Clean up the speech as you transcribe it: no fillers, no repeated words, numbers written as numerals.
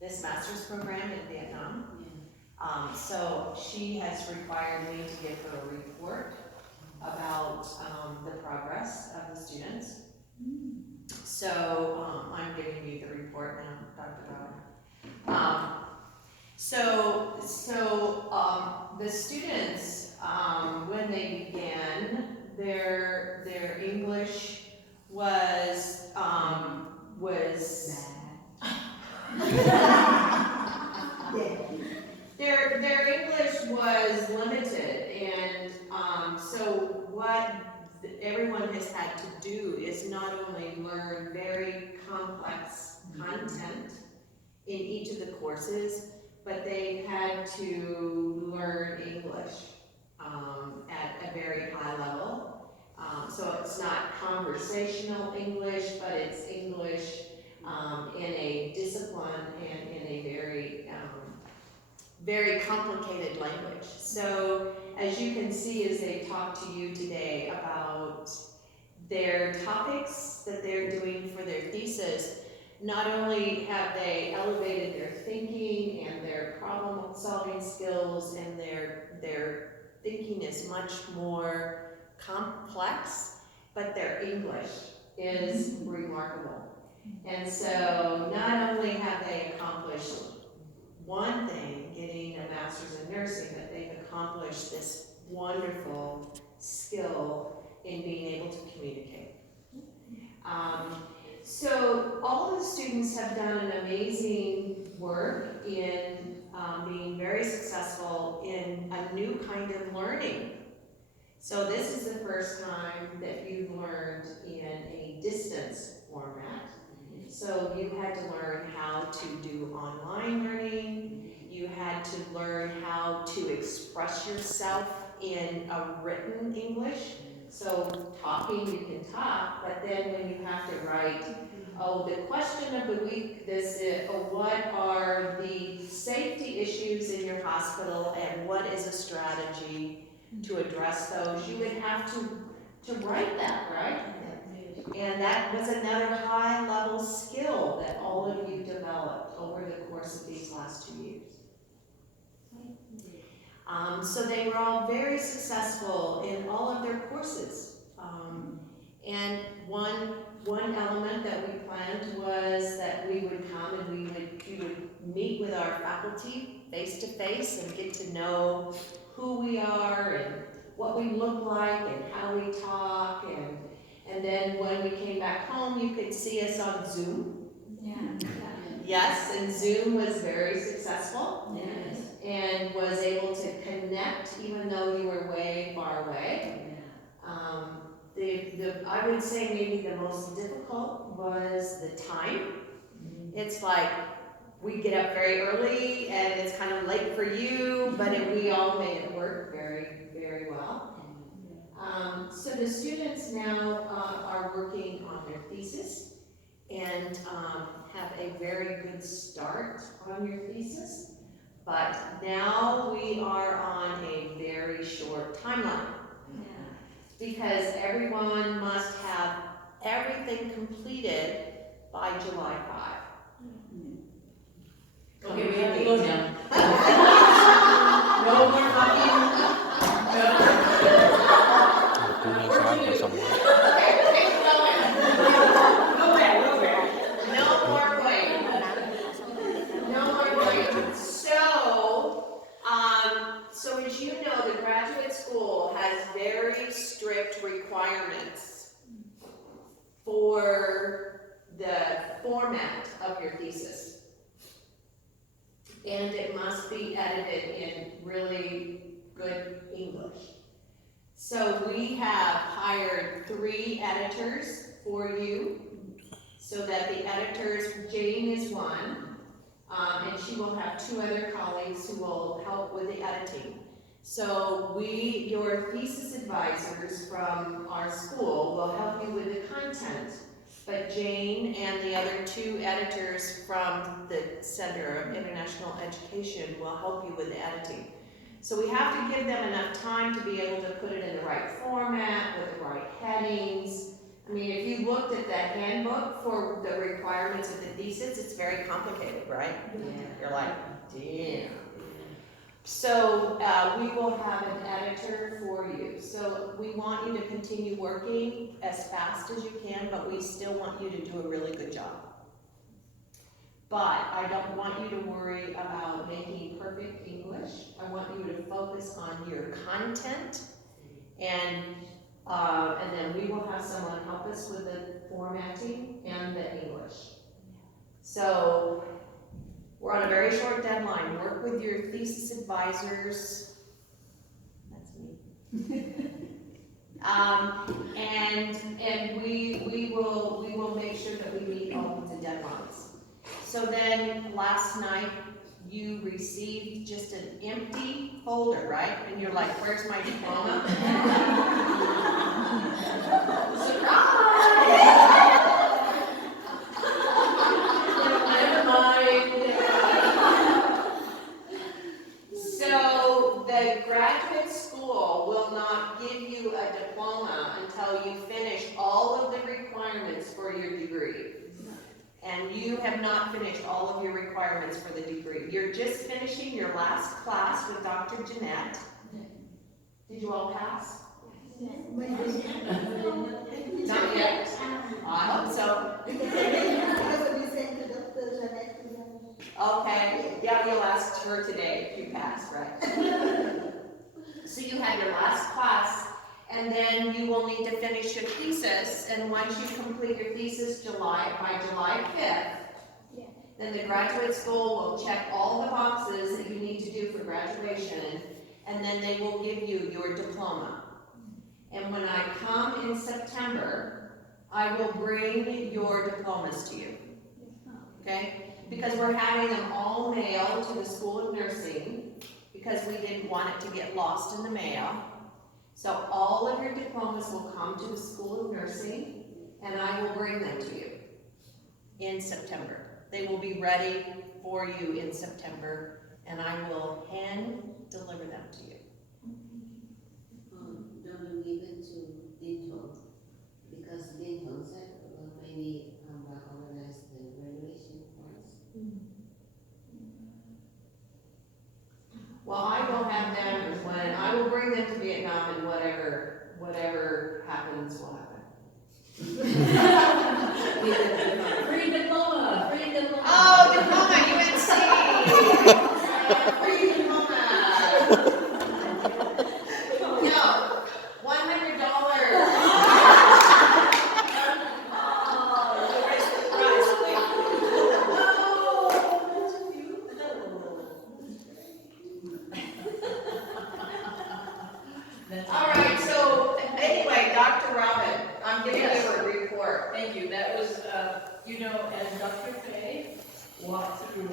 this master's program in Vietnam. So she has required me to give her a report about the progress of the students. So I'm giving you the report now, Dr. Bauer. The students, when they began, their English was their English was limited, and so what everyone has had to do is not only learn very complex content in each of the courses, but they had to learn English at a very high level. So it's not conversational English, but it's English in a discipline and in a very complicated language. So as you can see as they talk to you today about their topics that they're doing for their thesis, not only have they elevated their thinking and their problem solving skills, and their thinking is much more complex, but their English is remarkable. And so not only have they accomplished one thing, getting a master's in nursing, but they've accomplished this wonderful skill in being able to communicate. So all of the students have done an amazing work in being very successful in a new kind of learning. So this is the first time that you've learned in a distance format. So you had to learn how to do online learning. You had to learn how to express yourself in a written English. So talking, you can talk, but then when you have to write, the question of the week, what are the safety issues in your hospital and what is a strategy to address those, you would have to write that, right? And that was another high level skill that all of you developed over the course of these last 2 years. So they were all very successful in all of their courses. And one element that we planned was that we would come and we would meet with our faculty face to face and get to know who we are and what we look like and how we talk, and then when we came back home, you could see us on Zoom. Yeah. Yes, and Zoom was very successful. Yes. And was able to connect even though you were way far away. I would say maybe the most difficult was the time. It's like we get up very early and it's kind of late for you, but we all made it work very, very well. So the students now are working on their thesis and have a very good start on your thesis. But now we are on a very short timeline. Because everyone must have everything completed by July 5. Okay, we have to go now. No more talking. So as you know, the graduate school has very strict requirements for the format of your thesis. And it must be edited in really good English. So we have hired 3 editors for you, so that the editors, Jane is one, and she will have 2 other colleagues who will help with the editing. So your thesis advisors from our school will help you with the content, but Jane and the other 2 editors from the Center of International Education will help you with the editing. So we have to give them enough time to be able to put it in the right format, with the right headings, I mean, if you looked at that handbook for the requirements of the thesis, it's very complicated, right? You're like, damn. So, we will have an editor for you. So we want you to continue working as fast as you can, but we still want you to do a really good job. But I don't want you to worry about making perfect English. I want you to focus on your content, and then we will have someone help us with the formatting and the English. So we're on a very short deadline. Work with your thesis advisors. That's me. And we will make sure that we meet all of the deadlines. So then last night you received just an empty folder, right? And you're like, where's my diploma? Surprise! Never mind. So the graduate school will not give you a diploma until you finish all of the requirements for your degree. And you have not finished all of your requirements for the degree. You're just finishing your last class with Dr. Jeanette. Did you all pass? Not yet. I hope so. Okay, yeah, you'll ask her today if you pass, right? So you had your last class, and then you will need to finish your thesis, and once you complete your thesis by July 5th, then the graduate school will check all the boxes that you need to do for graduation, and then they will give you your diploma. And when I come in September, I will bring your diplomas to you, okay? Because we're having them all mailed to the School of Nursing, because we didn't want it to get lost in the mail. So all of your diplomas will come to the School of Nursing, and I will bring them to you in September. They will be ready for you in September, and I will hand deliver them to you. Don't you give it to Denton? Because Denton said maybe organize the graduation parts. Well, I will have them I will bring them to Vietnam, and whatever happens will happen. Free diploma, free diploma. Oh, diploma, UNC! Free diploma! No, $100. All right, so anyway, Dr. Robin, I'm giving you a report. Thank you. That was, as Dr. Faye walked through